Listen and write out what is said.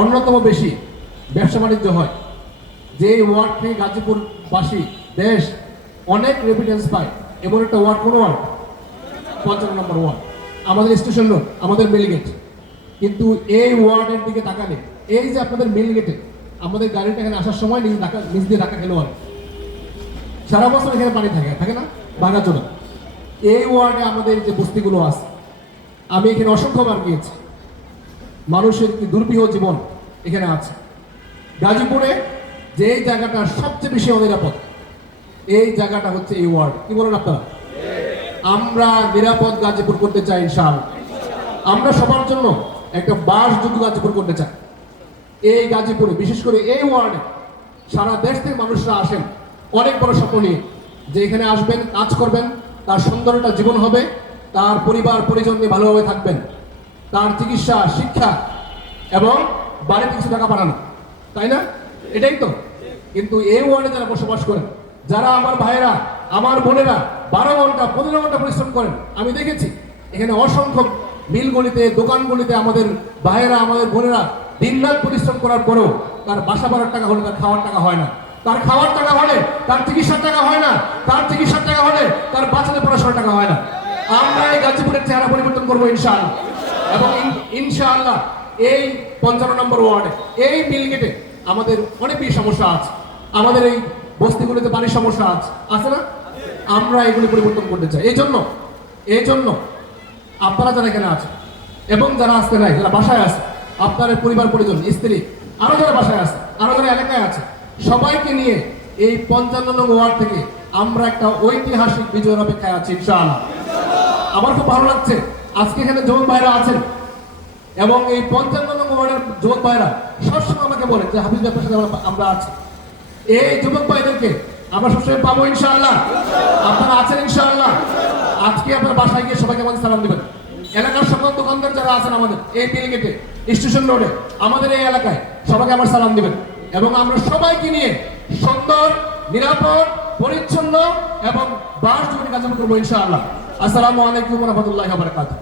অন্যতম বেশি ব্যবসা বাণিজ্য হয়, যে ওয়ার্ড থেকে গাজীপুরবাসী দেশ অনেক রেমিটেন্স পায় এমন একটা ওয়ার্ড, কোন ওয়ার্ড? 55 নম্বর ওয়ার্ড, আমাদের স্টেশন রোড, আমাদের মিলগেট। কিন্তু এই ওয়ার্ডের দিকে তাকালে, এই যে আপনাদের মিলগেটে আমাদের গাড়িটা এখানে আসার সময় নিজ দিয়ে ঢাকা খেলো আর সারা বছর এখানে পানি থাকে থাকে না, ভাঙাচোরা। এই ওয়ার্ডে আমাদের যে বস্তিগুলো আছে, আমি এখানে অসংখ্যবার গিয়েছি, মানুষের কি দুর্বিহ জীবন এখানে আছে। গাজীপুরে যে জায়গাটা সবচেয়ে বেশি অনিরাপদ, এই জায়গাটা হচ্ছে এই ওয়ার্ড। কি বলেন আপনারা? আমরা নিরাপদ গাজীপুর করতে চাই ইনশাআল্লাহ। আমরা সবার জন্য একটা বাসযোগ্য গাজীপুর করতে চাই। এই গাজীপুরে, বিশেষ করে এই ওয়ার্ডে সারা দেশ থেকে মানুষরা আসেন অনেক বড় স্বপ্ন নিয়ে, যে এখানে আসবেন, কাজ করবেন, তার সুন্দরটা জীবন হবে, তার পরিবার পরিজন নিয়ে ভালোভাবে থাকবেন, তার চিকিৎসা, শিক্ষা এবং বাড়িতে কিছু টাকা পাঠানো, তাই না? এটাই তো। কিন্তু এই ওয়ার্ডে যারা বসবাস করেন, যারা আমার ভাইয়েরা, আমার বোনেরা 12 ঘন্টা 15 ঘন্টা পরিশ্রম করেন, আমি দেখেছি এখানে অসংখ্য মিলগুলিতে, দোকানগুলিতে আমাদের ভাইয়েরা, আমাদের বোনেরা দিনরাত পরিশ্রম করার পরেও তার বাসা ভাড়ার টাকা হলে তার খাওয়ার টাকা হয় না, তার খাওয়ার টাকা হলে তার চিকিৎসার টাকা হয় না, তার চিকিৎসার টাকা হলে তার বাচ্চাদের পড়াশোনার টাকা হয় না। আমরা এই গাজীপুরের চেহারা পরিবর্তন করবো ইনশাআল্লাহ। এবং ইনশাআল্লাহ এই 55 নম্বর ওয়ার্ডে, এই মিলগেটে আমাদের অনেক বেশি সমস্যা আছে, আমাদের এই বস্তিগুলিতে পানির সমস্যা আছে না? আমরা এগুলি পরিবর্তন করতে চাই। এই জন্য আপনারা যারা এখানে আছেন এবং যারা আসতে নাই, যারা বাসায় আছে, আপনার পরিবার পরিজন, স্ত্রী, আরো যারা বাসায় আছে, আরো যারা এলাকায় আছে, সবাইকে নিয়ে এই 55 নং ওয়ার্ড থেকে আমরা একটা ঐতিহাসিক বিজয়ের অপেক্ষায় আছি ইনশাআল্লাহ। আমার খুব ভালো লাগছে আজকে এখানে যুবক ভাইরা আছেন এবং এই 55 নং ওয়ার্ডের যুবক ভাইরা সবসময় আমাকে বলে যে হাফিজ ভাইয়ের সাথে আমরা আছি। এই যুবক ভাইদেরকে আমরা সবসময় পাবো ইনশাআল্লাহ। আপনারা আছেন ইনশাআল্লাহ। আজকে আপনার বাসায় গিয়ে সবাইকে আমাদের সালাম দিবেন। এলাকার সকল দোকানদার যারা আছেন আমাদের এই মিলগেটে, স্টেশন রোডে, আমাদের এই এলাকায় সবাইকে আমার সালাম দিবেন এবং আমরা সবাইকে নিয়ে সুন্দর, নিরাপদ, পরিচ্ছন্ন এবং বাসযোগ্য কাজ করবো ইনশাআল্লাহ। আসসালামু আলাইকুম ওয়া রাহমাতুল্লাহি ওয়া বারাকাতুহু।